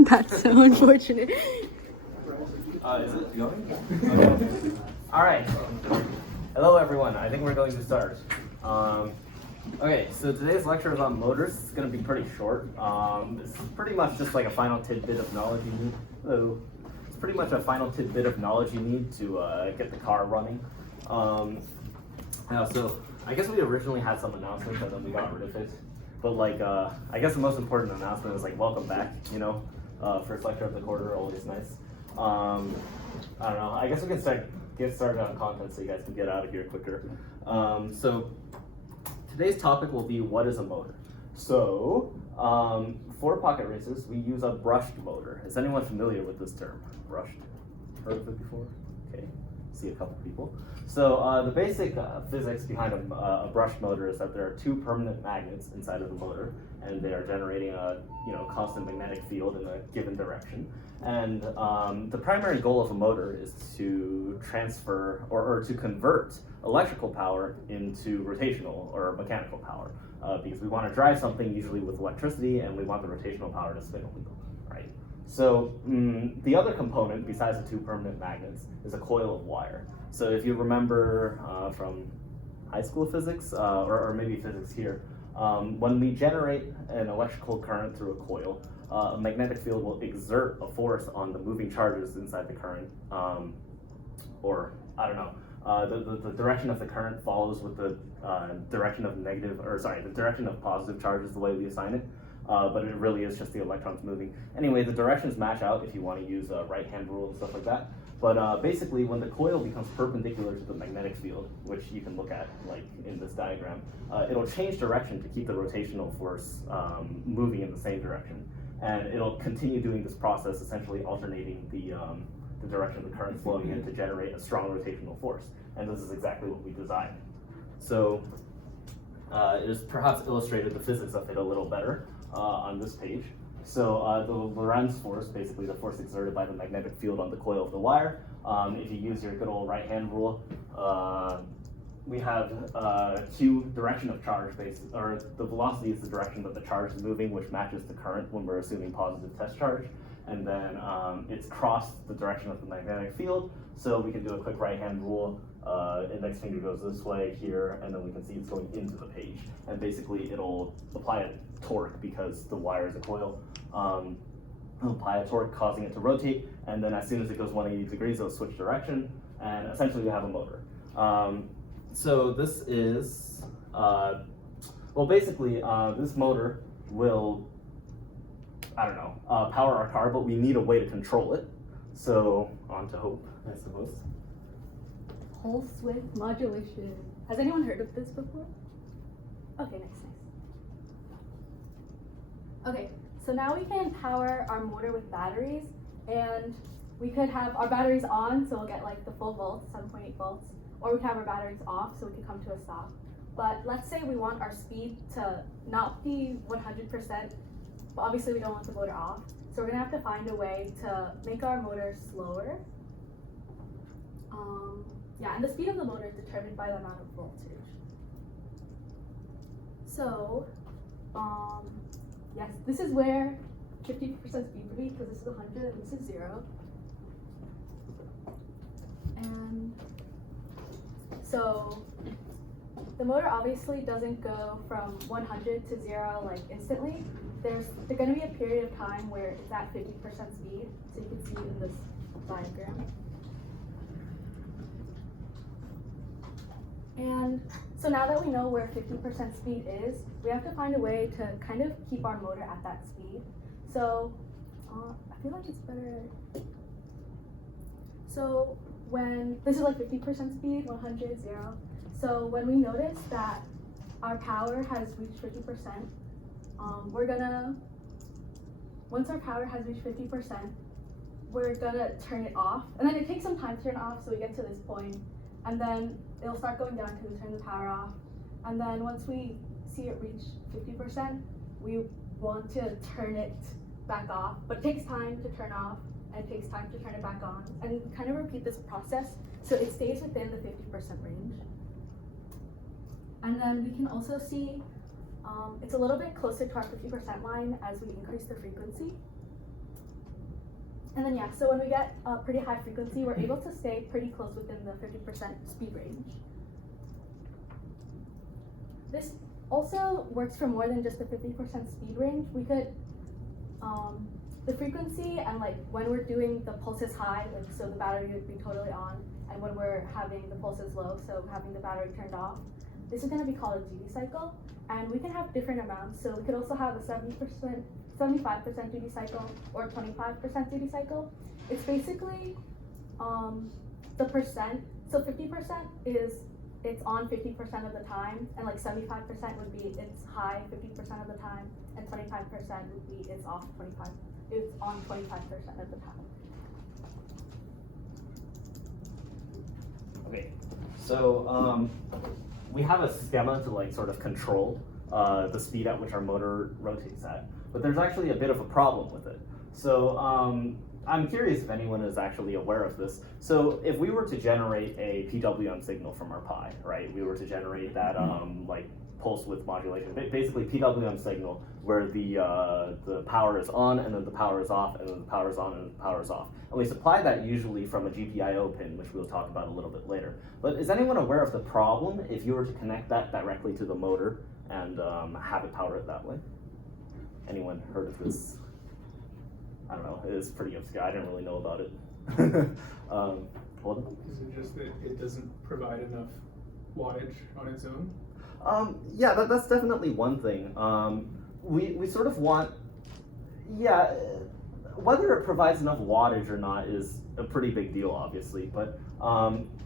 That's so unfortunate. Is it going? Okay. All right. Hello, everyone. I think we're going to start. Okay, so today's lecture is on motors. It's going to be pretty short. It's pretty much just like a final tidbit of knowledge you need. It's pretty much a final tidbit of knowledge you need to get the car running. So I guess we originally had some announcements and then we got rid of it. But like, I guess the most important announcement was like, welcome back. You know, first lecture of the quarter, always nice. I don't know. I guess we can get started on content so you guys can get out of here quicker. So today's topic will be what is a motor. So for pocket racers, we use a brushed motor. Is anyone familiar with this term? Brushed? Heard of it before? Okay, see a couple people. So the basic physics behind a brushed motor is that there are two permanent magnets inside of the motor, and they are generating a constant magnetic field in a given direction. And the primary goal of a motor is to transfer or to convert electrical power into rotational or mechanical power, because we want to drive something usually with electricity, and we want the rotational power to spin a wheel, right? So the other component besides the two permanent magnets is a coil of wire. So if you remember from high school physics, or maybe physics here, when we generate an electrical current through a coil, a magnetic field will exert a force on the moving charges inside the current, or I don't know, the direction of the current follows with the direction of the direction of positive charges the way we assign it. But it really is just the electrons moving. Anyway, the directions match out if you want to use a right-hand rule and stuff like that. But basically, when the coil becomes perpendicular to the magnetic field, which you can look at like in this diagram, it'll change direction to keep the rotational force moving in the same direction. And it'll continue doing this process, essentially alternating the direction of the current flowing in to generate a strong rotational force. And this is exactly what we designed. So it is perhaps illustrated the physics of it a little better on this page. So the Lorentz force, basically the force exerted by the magnetic field on the coil of the wire. If you use your good old right-hand rule, we have Q, direction of charge, or the velocity is the direction that the charge is moving, which matches the current when we're assuming positive test charge. And then it's crossed the direction of the magnetic field. So we can do a quick right-hand rule. Index finger goes this way here, and then we can see it's going into the page. And basically it'll apply a torque because the wire is a coil. It'll apply a torque causing it to rotate, and then as soon as it goes 180 degrees, it'll switch direction, and essentially we have a motor. So this is, basically this motor will, power our car, but we need a way to control it. So on to Hope, I suppose. Pulse width modulation. Has anyone heard of this before? Okay, nice. Okay, so now we can power our motor with batteries, and we could have our batteries on, so we'll get like the full volts, 7.8 volts, or we can have our batteries off, so we can come to a stop. But let's say we want our speed to not be 100%, but obviously we don't want the motor off. So we're gonna have to find a way to make our motor slower. And the speed of the motor is determined by the amount of voltage. So, yes, this is where 50% speed would be, because this is 100 and this is 0. And so the motor obviously doesn't go from 100 to 0 like instantly. There's going to be a period of time where it's at 50% speed, so you can see in this diagram. And so now that we know where 50% speed is, we have to find a way to kind of keep our motor at that speed. So I feel like it's better. So when this is like 50% speed, 100, 0. So when we notice that our power has reached 50%, once our power has reached 50%, we're gonna turn it off. And then it takes some time to turn it off, so we get to this point, and then it'll start going down because we turn the power off. And then once we see it reach 50%, we want to turn it back off, but it takes time to turn off and it takes time to turn it back on. And kind of repeat this process so it stays within the 50% range. And then we can also see it's a little bit closer to our 50% line as we increase the frequency. And then yeah, so when we get a pretty high frequency, we're able to stay pretty close within the 50% speed range. This also works for more than just the 50% speed range. We could, the frequency and like when we're doing the pulses high, like so the battery would be totally on, and when we're having the pulses low, so having the battery turned off, this is gonna be called a duty cycle. And we can have different amounts. So we could also have a 75% duty cycle or 25% duty cycle. It's basically the percent. So 50% is it's on 50% of the time, and like 75% would be it's high 50% of the time, and 25% would be it's off 25. It's on 25% of the time. Okay, so we have a schema to like sort of control the speed at which our motor rotates at, but there's actually a bit of a problem with it. So I'm curious if anyone is actually aware of this. So if we were to generate a PWM signal from our Pi, right? We were to generate that like pulse width modulation, basically PWM signal where the power is on and then the power is off and then the power is on and the power is off. And we supply that usually from a GPIO pin, which we'll talk about a little bit later. But is anyone aware of the problem if you were to connect that directly to the motor and have it power it that way? Anyone heard of this? I don't know, it is pretty obscure. I didn't really know about it. Hold on. Is it just that it doesn't provide enough wattage on its own? Yeah, that's definitely one thing. We sort of want, yeah, whether it provides enough wattage or not is a pretty big deal, obviously. But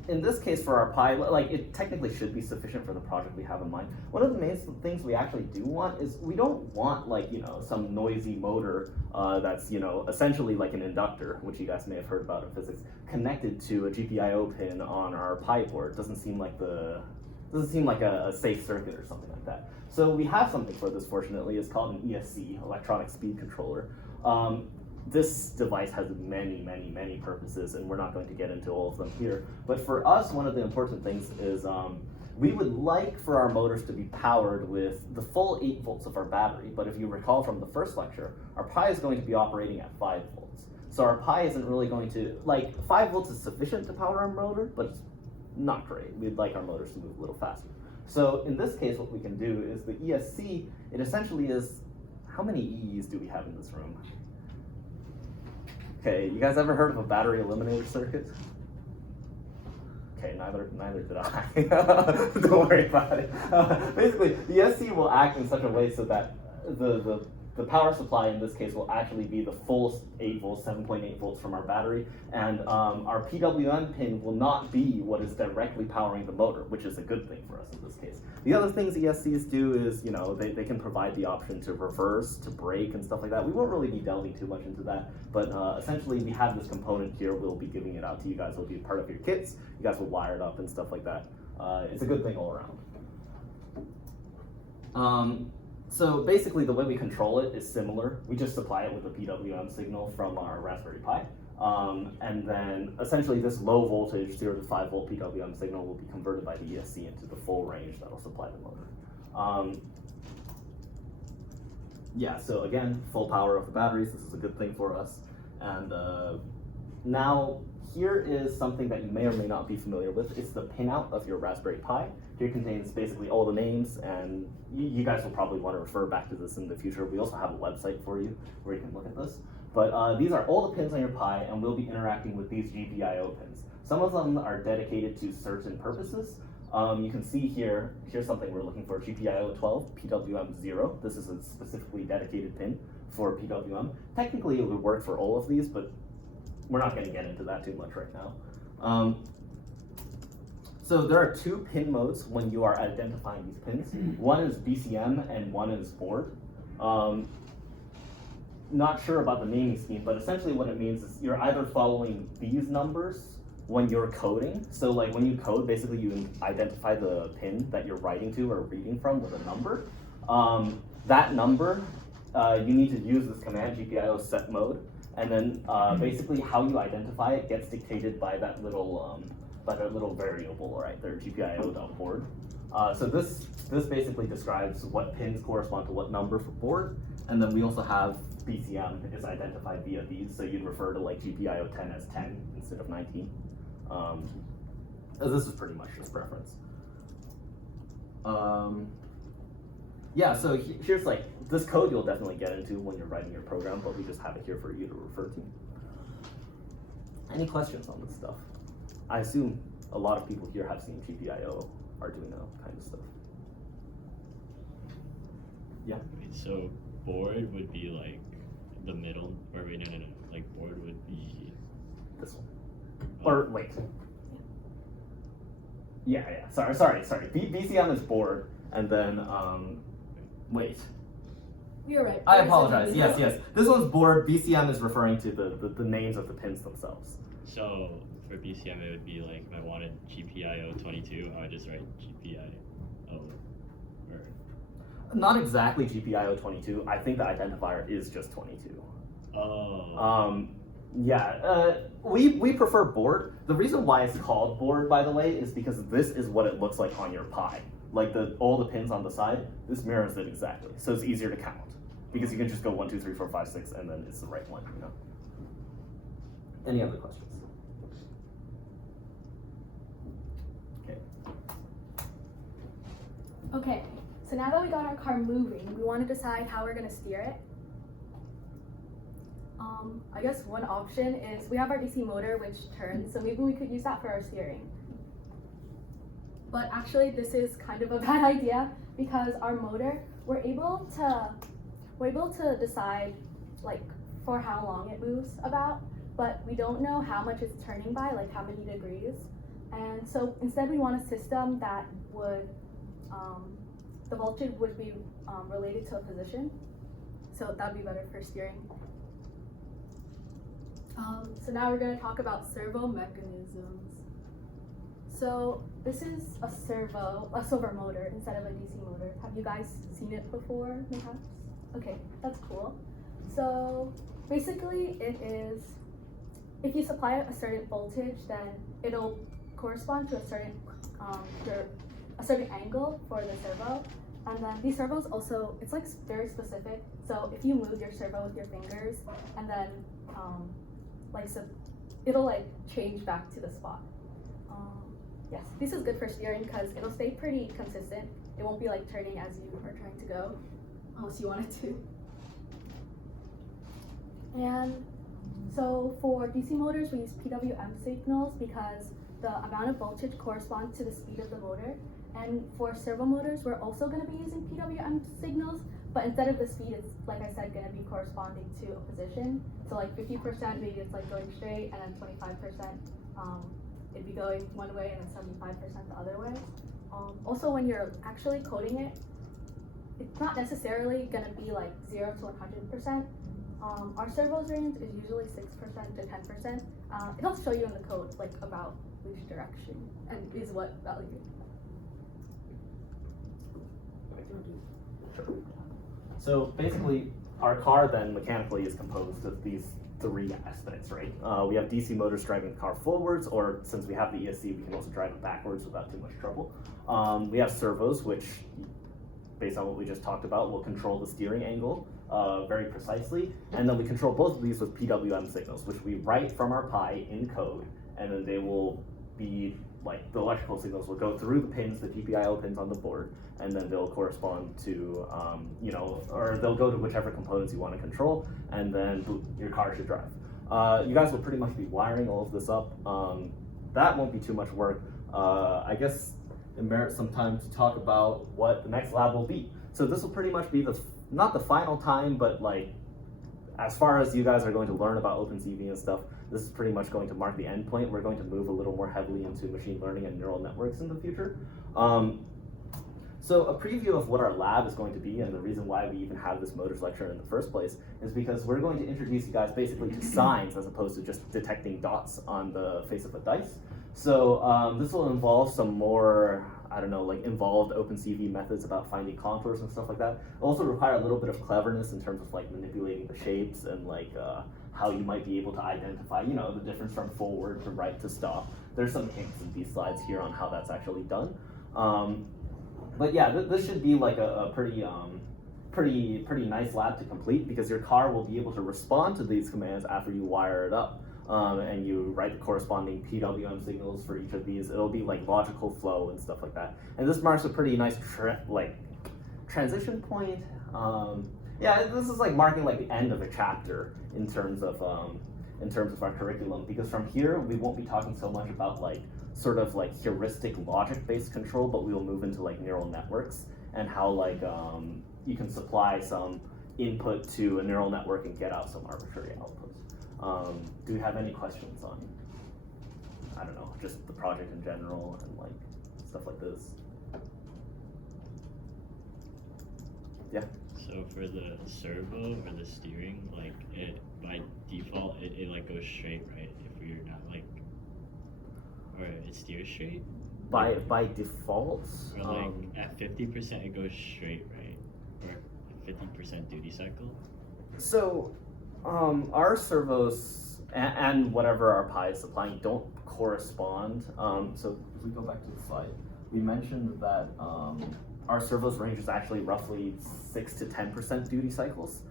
in this case, for our Pi, like it technically should be sufficient for the project we have in mind. One of the main things we actually do want is we don't want like some noisy motor that's essentially like an inductor, which you guys may have heard about in physics, connected to a GPIO pin on our Pi board. Doesn't seem like a safe circuit or something like that. So we have something for this, fortunately. It's called an ESC, Electronic Speed Controller. This device has many purposes, and we're not going to get into all of them here. But for us, one of the important things is we would like for our motors to be powered with the full 8 volts of our battery. But if you recall from the first lecture, our Pi is going to be operating at 5 volts. So our Pi isn't really going to, 5 volts is sufficient to power our motor, but it's not great. We'd like our motors to move a little faster. So in this case, what we can do is the ESC, it essentially is, how many EEs do we have in this room? Okay, you guys ever heard of a battery eliminator circuit? Okay, neither did I. Don't worry about it. Basically, the ESC will act in such a way so that the power supply in this case will actually be the full 8 volts, 7.8 volts from our battery, and our PWM pin will not be what is directly powering the motor, which is a good thing for us in this case. The other things ESCs do is, they can provide the option to reverse, to brake, and stuff like that. We won't really be delving too much into that, but essentially we have this component here. We'll be giving it out to you guys. It'll be part of your kits. You guys will wire it up and stuff like that. It's a good thing all around. So basically the way we control it is similar. We just supply it with a PWM signal from our Raspberry Pi. And then essentially this low voltage 0 to 5 volt PWM signal will be converted by the ESC into the full range that'll supply the motor. Yeah, so again, full power of the batteries. This is a good thing for us. And now here is something that you may or may not be familiar with. It's the pinout of your Raspberry Pi. Here contains basically all the names, and you guys will probably want to refer back to this in the future. We also have a website for you where you can look at this. But these are all the pins on your Pi, and we'll be interacting with these GPIO pins. Some of them are dedicated to certain purposes. You can see here, here's something we're looking for, GPIO 12, PWM 0. This is a specifically dedicated pin for PWM. Technically it would work for all of these, but we're not going to get into that too much right now. So there are 2 pin modes when you are identifying these pins. One is BCM and one is board. Not sure about the naming scheme, but essentially what it means is you're either following these numbers when you're coding. So like when you code, basically you identify the pin that you're writing to or reading from with a number. That number, you need to use this command, GPIO set mode. And then basically how you identify it gets dictated by that little variable, right there, GPIO.board. So this basically describes what pins correspond to what number for board. And then we also have BCM is identified via these, so you'd refer to like GPIO 10 as 10 instead of 19. This is pretty much just preference. Yeah, so here's like, this code you'll definitely get into when you're writing your program, but we just have it here for you to refer to. Any questions on this stuff? I assume a lot of people here have seen GPIO Arduino kind of stuff. Yeah? Wait, so board would be like the middle, or wait, no. Like board would be This one. Or wait. Yeah. Sorry. BCM is board, and then wait. You're right. I apologize. Yes. This one's board. BCM is referring to the names of the pins themselves. So for BCM it would be like if I wanted GPIO 22, I would just write GPIO. Or Not exactly GPIO 22. I think the identifier is just 22. oh. We prefer board. The reason why it's called board, by the way, is because this is what it looks like on your Pi. Like all the pins on the side, this mirrors it exactly. So it's easier to count because you can just go 1, 2, 3, 4, 5, 6, and then it's the right one. You know. Any other questions? Okay. Okay, so now that we got our car moving, we want to decide how we're going to steer it. I guess one option is we have our DC motor which turns, so maybe we could use that for our steering. But actually this is kind of a bad idea because our motor, we're able to decide like for how long it moves about, but we don't know how much it's turning by, like how many degrees. And so instead we want a system that would, the voltage would be related to a position. So that'd be better for steering. So now we're going to talk about servo mechanisms. So this is a servo motor instead of a DC motor. Have you guys seen it before, perhaps? Okay, that's cool. So basically it is, if you supply a certain voltage, then it'll correspond to a certain angle for the servo. And then these servos also, it's like very specific. So if you move your servo with your fingers and then it'll like change back to the spot. Yes, this is good for steering because it'll stay pretty consistent. It won't be like turning as you are trying to go, unless you want it to. And so for DC motors, we use PWM signals because the amount of voltage corresponds to the speed of the motor. And for servo motors, we're also going to be using PWM signals, but instead of the speed, it's, like I said, going to be corresponding to a position. So like 50%, maybe it's like going straight, and then 25%, it'd be going one way, and then 75% the other way. Also, when you're actually coding it, it's not necessarily going to be like 0 to 100%. Our servo's range is usually 6% to 10%. It'll show you in the code like about which direction and is what value. So basically, our car then mechanically is composed of these 3 aspects, right? We have DC motors driving the car forwards, or since we have the ESC, we can also drive it backwards without too much trouble. We have servos, which, based on what we just talked about, will control the steering angle very precisely. And then we control both of these with PWM signals, which we write from our Pi in code, and then they will be like the electrical signals will go through the pins, the GPIO pins on the board, and then they'll correspond to, or they'll go to whichever components you want to control, and then your car should drive. You guys will pretty much be wiring all of this up. That won't be too much work. I guess it merits some time to talk about what the next lab will be. So this will pretty much be not the final time, but like, as far as you guys are going to learn about OpenCV and stuff, this is pretty much going to mark the end point. We're going to move a little more heavily into machine learning and neural networks in the future. So a preview of what our lab is going to be, and the reason why we even have this motors lecture in the first place, is because we're going to introduce you guys basically to signs as opposed to just detecting dots on the face of a dice. So this will involve some more, like involved OpenCV methods about finding contours and stuff like that. It'll also require a little bit of cleverness in terms of like manipulating the shapes and like how you might be able to identify, the difference from forward to right to stop. There's some hints in these slides here on how that's actually done. But yeah, this should be like a pretty pretty nice lab to complete because your car will be able to respond to these commands after you wire it up. And you write the corresponding PWM signals for each of these. It'll be like logical flow and stuff like that. And this marks a pretty nice transition point. Yeah, this is like marking like the end of a chapter in terms of our curriculum, because from here we won't be talking so much about like sort of like heuristic logic based control, but we will move into like neural networks and how like you can supply some input to a neural network and get out some arbitrary output. Do you have any questions on, I don't know, just the project in general and like stuff like this? Yeah. So for the servo or the steering, like it by default it like goes straight, right? If you're not like, or it steers straight. By default. Or like at 50% it goes straight, right? Or 50% duty cycle. So, our servos and whatever our Pi is supplying don't correspond. So if we go back to the slide, we mentioned that our servos range is actually roughly 6 to 10% duty cycles.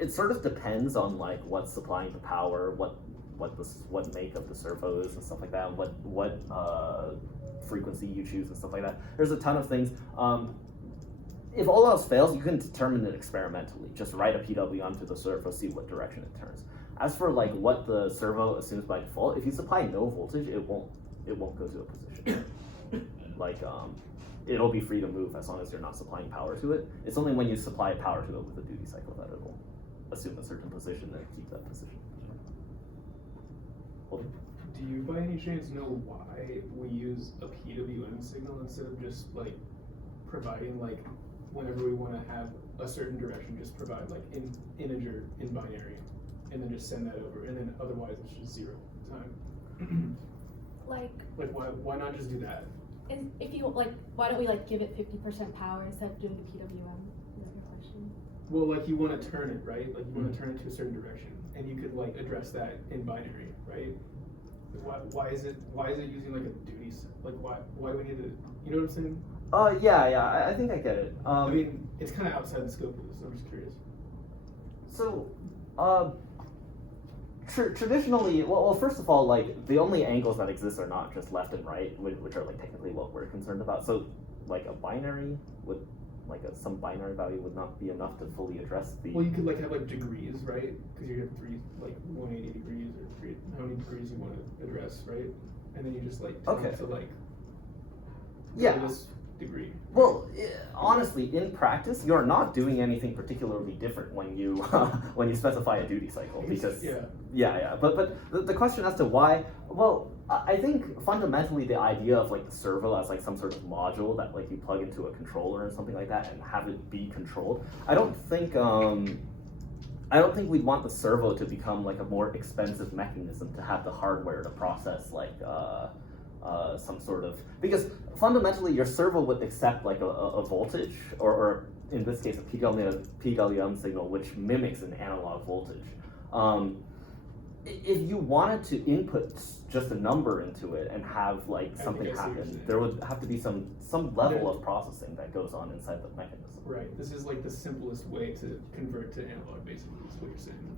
It sort of depends on like what's supplying the power, what make of the servo is and stuff like that, what frequency you choose and stuff like that. There's a ton of things. If all else fails, you can determine it experimentally. Just write a PWM to the servo, see what direction it turns. As for like what the servo assumes by default, if you supply no voltage, it won't go to a position. Like it'll be free to move as long as you're not supplying power to it. It's only when you supply power to it with a duty cycle that it'll assume a certain position and keep that position. Hold it. Do you by any chance know why we use a PWM signal instead of just like providing like whenever we want to have a certain direction, just provide like integer in binary and then just send that over, and then otherwise it's just 0 time. Like why not just do that? if you like, why don't we like give it 50% power instead of doing the PWM? Is that your question? Well, like you want to turn it, right? Like you want to turn it to a certain direction, and you could like address that in binary, right? Why is it using like a duty? Like why do we need to? You know what I'm saying? Yeah, I think I get it. I mean, it's kind of outside the scope of this. I'm just curious. So, traditionally, well, first of all, like the only angles that exist are not just left and right, which are like technically what we're concerned about. So, like a binary would, like some binary value would not be enough to fully address the. Well, you could like have like degrees, right? Because you have 180 degrees or how many degrees you want to address, right? And then you just like turn it to like this degree. Well, honestly, in practice, you're not doing anything particularly different when you when you specify a duty cycle, because But the question as to why, well, I think fundamentally the idea of like the servo as like some sort of module that like you plug into a controller or something like that and have it be controlled. I don't think we'd want the servo to become like a more expensive mechanism to have the hardware to process like some sort of, because fundamentally your servo would accept like a voltage or in this case a PWM signal which mimics an analog voltage. If you wanted to input just a number into it and have like something happen, there would have to be some level of processing that goes on inside the mechanism. Right. This is like the simplest way to convert to analog, basically, is what you're saying.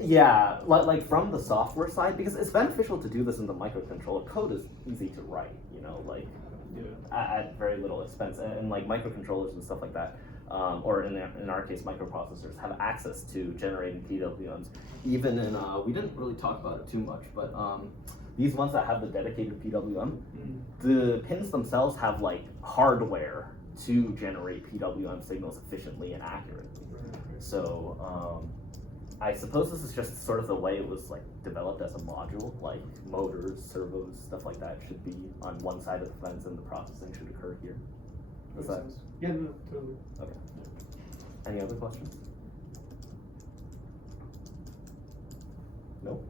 Yeah, like from the software side, because it's beneficial to do this in the microcontroller. Code is easy to write, you know, like at very little expense, and like microcontrollers and stuff like that, or in our case, microprocessors have access to generating PWMs. Even in we didn't really talk about it too much, but these ones that have the dedicated PWM, the pins themselves have like hardware to generate PWM signals efficiently and accurately. So. I suppose this is just sort of the way it was like developed as a module, like motors, servos, stuff like that should be on one side of the fence and the processing should occur here. Does that? Yeah, no, totally. Okay. Any other questions? No?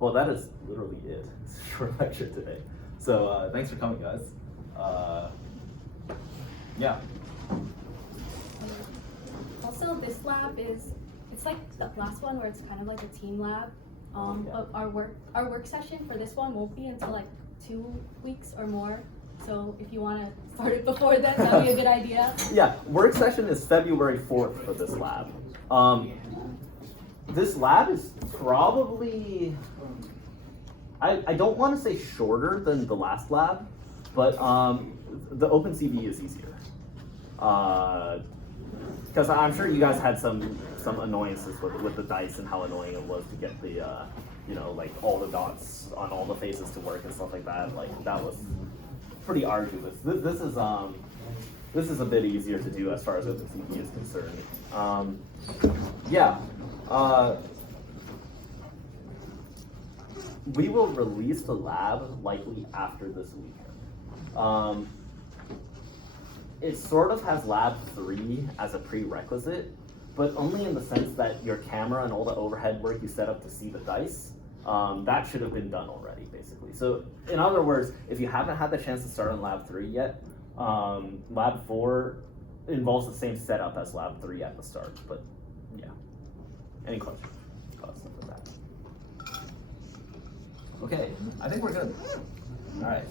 Well, that is literally it. It's a short lecture today. So thanks for coming, guys. Yeah. Also, this lab it's like the last one where it's kind of like a team lab. But our work session for this one won't be until like 2 weeks or more. So if you want to start it before then, that would be a good idea. Yeah, work session is February 4th for this lab. This lab is probably, I don't want to say shorter than the last lab, but the OpenCV is easier. Because I'm sure you guys had some annoyances with the dice and how annoying it was to get the, you know, like all the dots on all the faces to work and stuff like that. Like that was pretty arduous. This is a bit easier to do as far as OpenCV is concerned. Yeah. We will release the lab likely after this weekend. It sort of has lab 3 as a prerequisite, but only in the sense that your camera and all the overhead work you set up to see the dice, that should have been done already, basically. So in other words, if you haven't had the chance to start on lab 3 yet, lab 4 involves the same setup as lab 3 at the start, but yeah. Any questions? Stuff like that. Okay, I think we're good. All right.